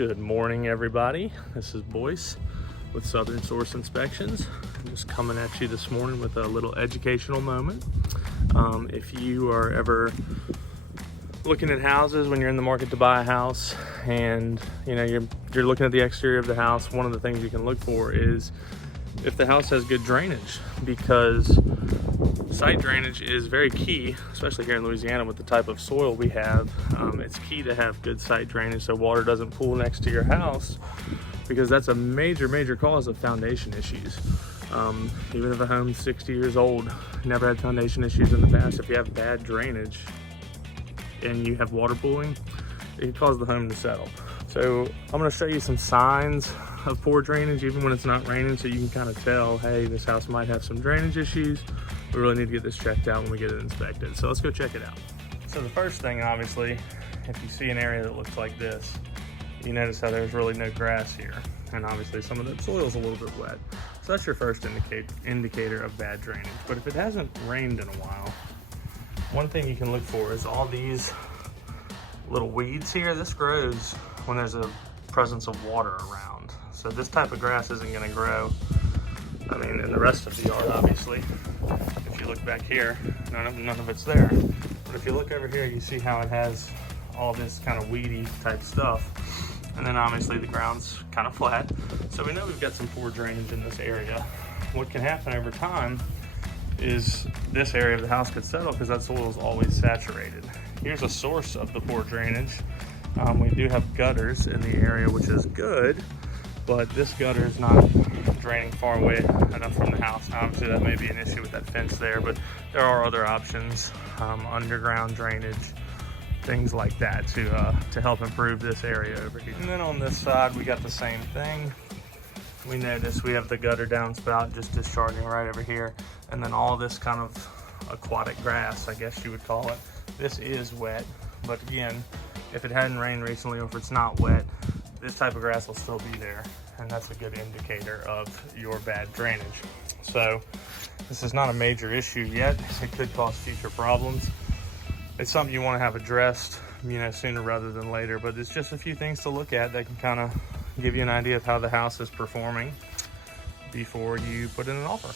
Good morning, everybody. This is Boyce with Southern Source Inspections. I'm just coming at you this morning with a little educational moment. If you are ever looking at houses when you're in the market to buy a house and you're looking at the exterior of the house, one of the things you can look for is if the house has good drainage, because site drainage is very key, especially here in Louisiana with the type of soil we have. It's key to have good site drainage so water doesn't pool next to your house, because that's a major cause of foundation issues. Even if a home's 60 years old, never had foundation issues in the past, if you have bad drainage and you have water pooling, it can cause the home to settle. So I'm going to show you some signs of poor drainage even when it's not raining, so you can kind of tell, hey, this house might have some drainage issues. We really need to get this checked out when we get it inspected. So let's go check it out. So the first thing, obviously, if you see an area that looks like this, you notice how there's really no grass here. And obviously some of the soil is a little bit wet. So that's your first indicator of bad drainage. But if it hasn't rained in a while, one thing you can look for is all these little weeds here. This grows when there's a presence of water around. So this type of grass isn't gonna grow, I mean, in the rest of the yard, obviously. If you look back here, none of it's there. But if you look over here, you see how it has all this kind of weedy type stuff. And then obviously the ground's kind of flat. So we know we've got some poor drainage in this area. What can happen over time is this area of the house could settle because that soil is always saturated. Here's a source of the poor drainage. We do have gutters in the area, which is good, but this gutter is not draining far away enough from the house. Now, obviously that may be an issue with that fence there, but there are other options, underground drainage, things like that to help improve this area over here. And then on this side, we got the same thing. We notice we have the gutter downspout just discharging right over here. And then all this kind of aquatic grass, I guess you would call it. This is wet, but again, if it hadn't rained recently or if it's not wet, this type of grass will still be there. And that's a good indicator of your bad drainage. So this is not a major issue yet. It could cause future problems. It's something you want to have addressed, sooner rather than later, but it's just a few things to look at that can kind of give you an idea of how the house is performing before you put in an offer.